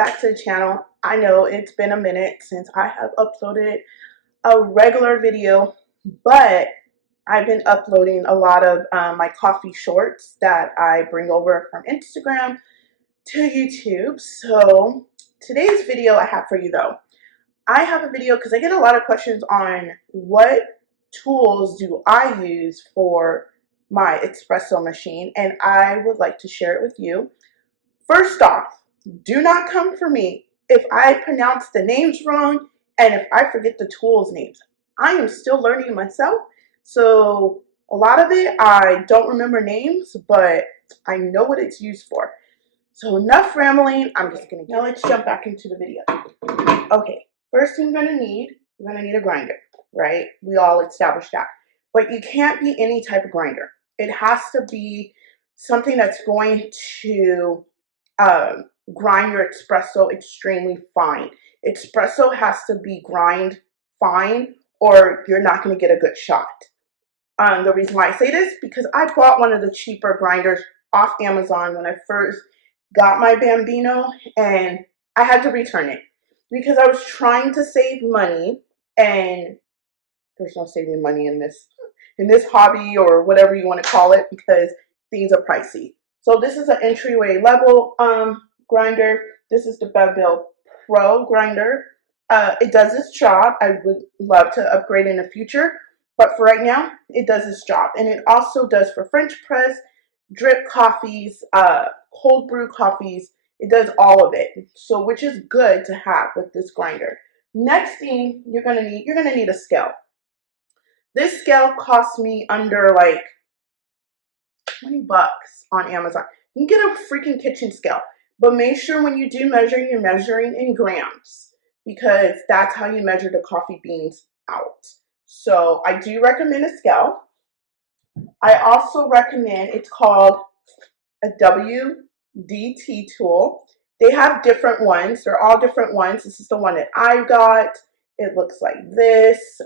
back to the channel. I know it's been a minute since I have uploaded a regular video, but I've been uploading a lot of my coffee shorts that I bring over from Instagram to YouTube. So today's video I have for you though, I have a video because I get a lot of questions on what tools do I use for my espresso machine, and I would like to share it with you. First off, do not come for me if I pronounce the names wrong and if I forget the tools names. I am still learning myself, so a lot of it I don't remember names, but I know what it's used for. So enough rambling, I'm just gonna now let's jump back into the video. Okay, first thing you're gonna need a grinder, right? We all established that. But you can't be any type of grinder. It has to be something that's going to grind your espresso extremely fine. Espresso has to be grind fine or you're not going to get a good shot. The reason why I say this, because I bought one of the cheaper grinders off Amazon when I first got my Bambino, and I had to return it because I was trying to save money, and there's no saving money in this hobby or whatever you want to call it because things are pricey. So this is an entryway level grinder. This is the Bevel Pro grinder. It does its job. I would love to upgrade in the future, but for right now, it does its job. And it also does for French press, drip coffees, cold brew coffees. It does all of it. So which is good to have with this grinder. Next thing you're gonna need a scale. This scale cost me under like 20 bucks on Amazon. You can get a freaking kitchen scale, but make sure when you do measure, you're measuring in grams because that's how you measure the coffee beans out. So I do recommend a scale. I also recommend, it's called a WDT tool. They have different ones. They're all different ones. This is the one that I got. It looks like this.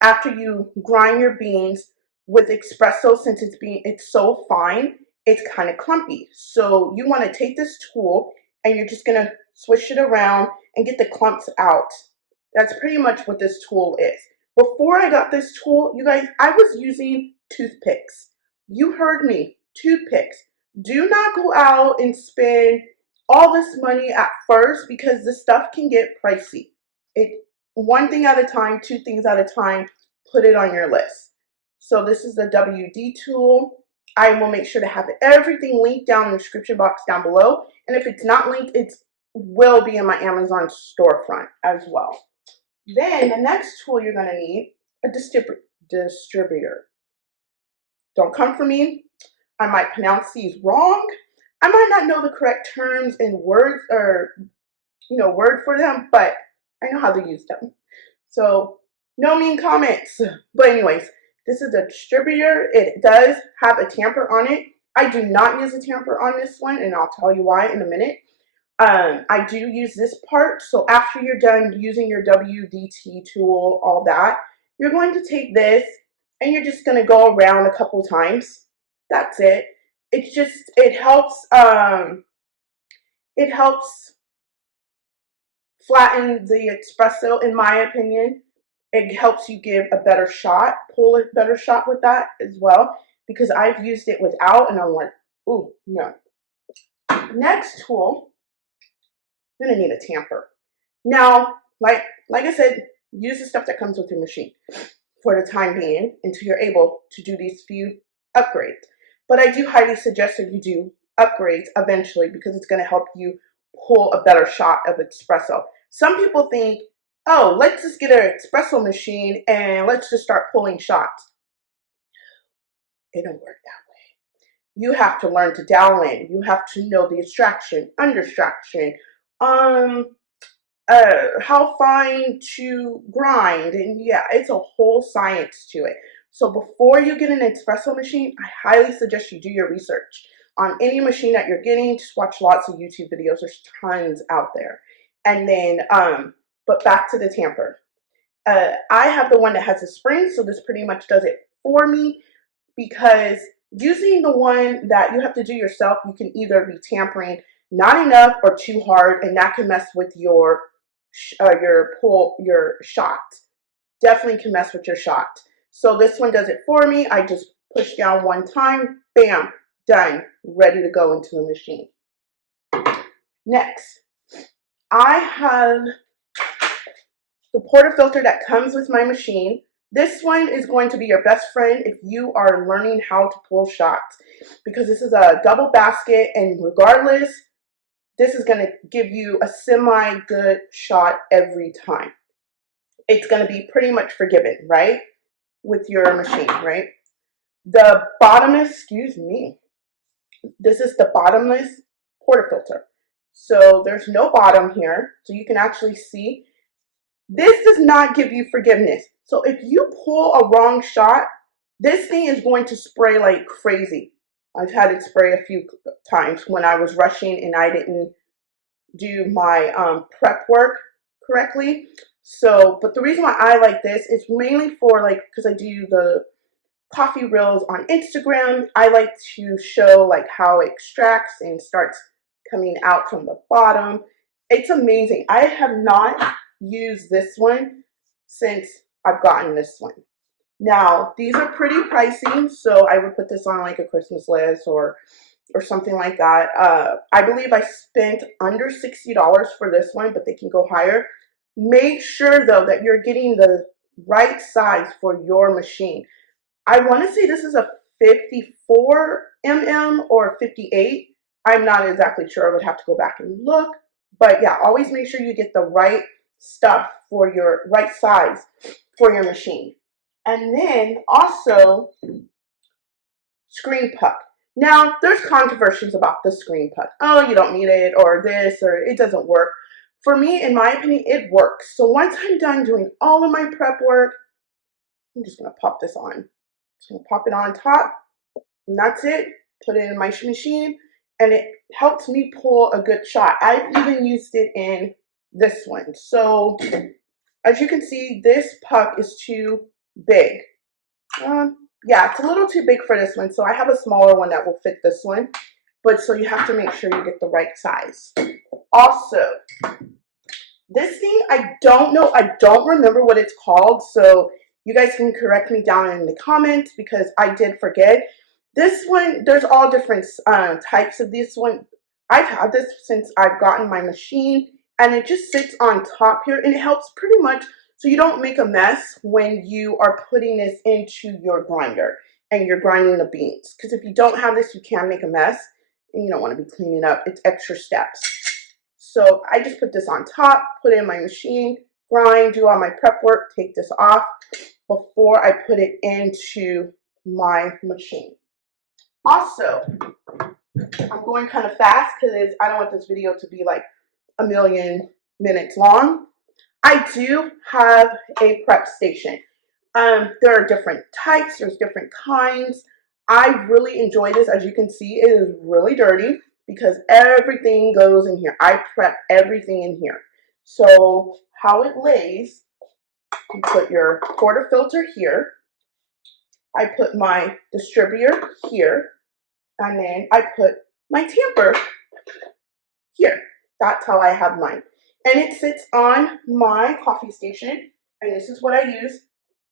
After you grind your beans with espresso, since it's so fine, it's kind of clumpy. So you want to take this tool and you're just going to swish it around and get the clumps out. That's pretty much what this tool is. Before I got this tool, you guys, I was using toothpicks. You heard me, toothpicks. Do not go out and spend all this money at first because this stuff can get pricey. One thing at a time, two things at a time, put it on your list. So this is the WD tool. I will make sure to have everything linked down in the description box down below. And if it's not linked, it will be in my Amazon storefront as well. Then the next tool you're going to need, a distributor. Don't come for me. I might pronounce these wrong. I might not know the correct terms and words or, word for them, but I know how to use them. So no mean comments. But anyways, this is a distributor. It does have a tamper on it. I do not use a tamper on this one, and I'll tell you why in a minute. I do use this part. So after you're done using your WDT tool, all that, you're going to take this and you're just going to go around a couple times. That's it. It helps flatten the espresso, in my opinion. It helps you give a better shot, pull a better shot with that as well, because I've used it without and I'm like, ooh, no. Next tool, you're gonna need a tamper. Now, like I said, use the stuff that comes with your machine for the time being until you're able to do these few upgrades. But I do highly suggest that you do upgrades eventually because it's gonna help you pull a better shot of espresso. Some people think, oh, let's just get an espresso machine and let's just start pulling shots. It don't work that way. You have to learn to dial in. You have to know the extraction, understraction, how fine to grind, and yeah, it's a whole science to it. So before you get an espresso machine, I highly suggest you do your research on any machine that you're getting. Just watch lots of YouTube videos. There's tons out there. And then, but back to the tamper. I have the one that has a spring, so this pretty much does it for me because using the one that you have to do yourself, you can either be tampering not enough or too hard, and that can mess with your shot. Definitely can mess with your shot. So this one does it for me. I just push down one time, bam, done, ready to go into the machine. Next, I have the portafilter that comes with my machine. This one is going to be your best friend if you are learning how to pull shots, because this is a double basket, and regardless, this is going to give you a semi-good shot every time. It's going to be pretty much forgiven, right, with your machine, right? The bottomless, excuse me, this is the bottomless portafilter. So there's no bottom here, so you can actually see. This does not give you forgiveness. So if you pull a wrong shot, this thing is going to spray like crazy. I've had it spray a few times when I was rushing and I didn't do my prep work correctly. So, but the reason why I like this is mainly for like, because I do the coffee reels on Instagram. I like to show like how it extracts and starts coming out from the bottom. It's amazing. I have not used this one since I've gotten this one. Now, these are pretty pricey, so I would put this on like a Christmas list or something like that. I believe I spent under $60 for this one, but they can go higher. Make sure though that you're getting the right size for your machine. I want to say this is a 54 mm or 58. I'm not exactly sure. I would have to go back and look. But yeah, always make sure you get the right stuff for your right size for your machine. And then also screen puck. Now, there's controversies about the screen puck. Oh, you don't need it, or this, or it doesn't work. For me, in my opinion, it works. So once I'm done doing all of my prep work, I'm just going to pop this on. Just going to pop it on top, and that's it. Put it in my machine, and it helps me pull a good shot. I've even used it in this one. So as you can see, this puck is too big. Yeah, it's a little too big for this one, so I have a smaller one that will fit this one. But so you have to make sure you get the right size. Also, this thing, I don't know, I don't remember what it's called, so you guys can correct me down in the comments because I did forget. This one, there's all different types of this one. I've had this since I've gotten my machine, and it just sits on top here, and it helps pretty much so you don't make a mess when you are putting this into your grinder and you're grinding the beans. Because if you don't have this, you can make a mess, and you don't want to be cleaning up. It's extra steps. So I just put this on top, put it in my machine, grind, do all my prep work, take this off before I put it into my machine. Also, I'm going kind of fast because I don't want this video to be like a million minutes long. I do have a prep station. There are different types, there's different kinds. I really enjoy this. As you can see, it is really dirty because everything goes in here. I prep everything in here. So how it lays, you put your portafilter here. I put my distributor here, and then I put my tamper here. That's how I have mine. And it sits on my coffee station, and this is what I use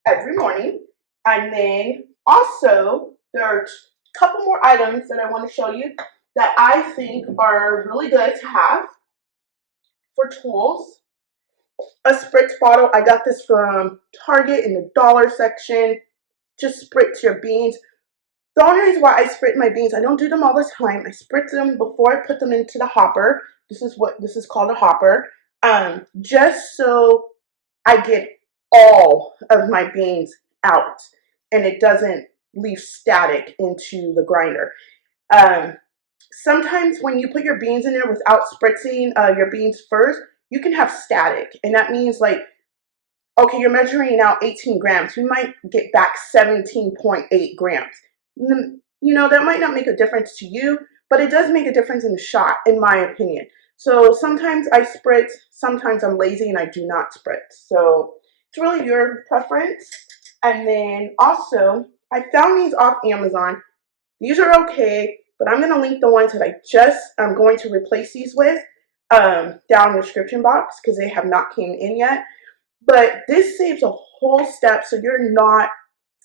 every morning. And then also, there are a couple more items that I want to show you that I think are really good to have for tools. A spritz bottle. I got this from Target in the dollar section. Just spritz your beans. The only reason why I spritz my beans, I don't do them all the time. I spritz them before I put them into the hopper. This is called a hopper. Just so I get all of my beans out and it doesn't leave static into the grinder. Sometimes when you put your beans in there without spritzing your beans first, you can have static, and that means like, okay, you're measuring out 18 grams. You might get back 17.8 grams. You know, that might not make a difference to you, but it does make a difference in the shot, in my opinion. So sometimes I spritz, sometimes I'm lazy and I do not spritz. So it's really your preference. And then also, I found these off Amazon. These are okay. but I'm going to link the ones that I'm going to replace these with down in the description box because they have not came in yet. But this saves a whole step, so you're not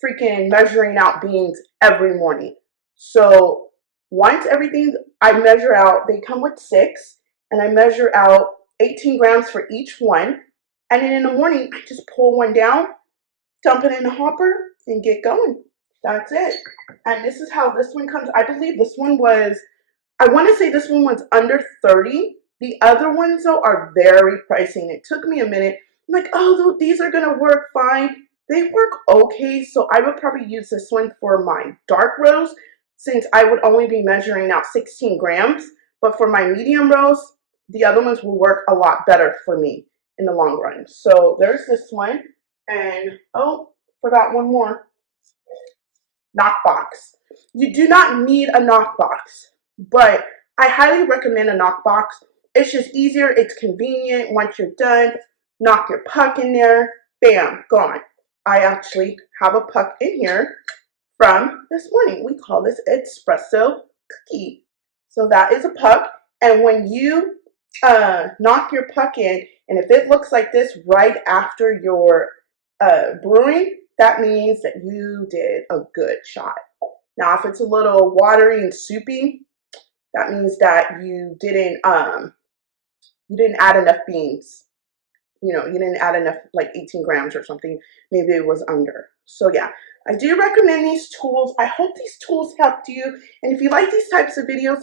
freaking measuring out beans every morning. So once everything I measure out, they come with 6, and I measure out 18 grams for each one. And then in the morning, I just pull one down, dump it in the hopper, and get going. That's it. And this is how this one comes. I believe this one was, I want to say this one was under 30. The other ones, though, are very pricey. And it took me a minute. I'm like, oh, these are going to work fine. They work okay. So I would probably use this one for my dark roast, since I would only be measuring out 16 grams. But for my medium roast, the other ones will work a lot better for me in the long run. So there's this one. And, oh, forgot one more. Knockbox. You do not need a knockbox, but I highly recommend a knockbox. It's just easier, it's convenient. Once you're done, knock your puck in there, bam, gone. I actually have a puck in here from this morning. We call this espresso cookie. So that is a puck, and when you knock your puck in, and if it looks like this right after your brewing, that means that you did a good shot. Now, if it's a little watery and soupy, that means that you didn't add enough beans. You didn't add enough, like 18 grams or something. Maybe it was under. So yeah, I do recommend these tools. I hope these tools helped you. And if you like these types of videos,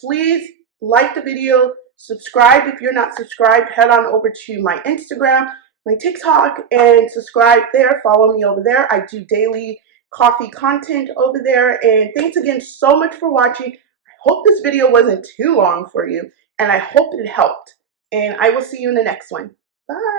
please like the video, subscribe if you're not subscribed, head on over to my Instagram, my TikTok, and subscribe there. Follow me over there. I do daily coffee content over there. And thanks again so much for watching. I hope this video wasn't too long for you, and I hope it helped. And I will see you in the next one. Bye.